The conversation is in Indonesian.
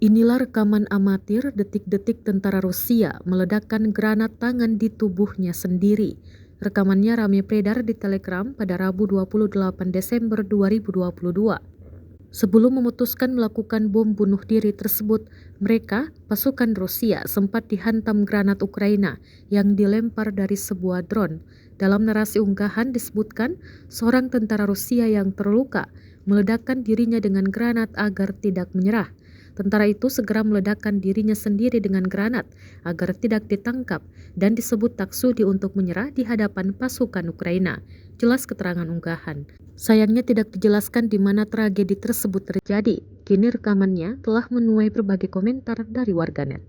Inilah rekaman amatir detik-detik tentara Rusia meledakkan granat tangan di tubuhnya sendiri. Rekamannya ramai beredar di Telegram pada Rabu 28 Desember 2022. Sebelum memutuskan melakukan bom bunuh diri tersebut, pasukan Rusia, sempat dihantam granat Ukraina yang dilempar dari sebuah drone. Dalam narasi unggahan disebutkan, seorang tentara Rusia yang terluka meledakkan dirinya dengan granat agar tidak menyerah. Tentara itu segera meledakkan dirinya sendiri dengan granat agar tidak ditangkap dan disebut taksudi untuk menyerah di hadapan pasukan Ukraina. Jelas keterangan unggahan. Sayangnya tidak dijelaskan di mana tragedi tersebut terjadi. Kini rekamannya telah menuai berbagai komentar dari warganet.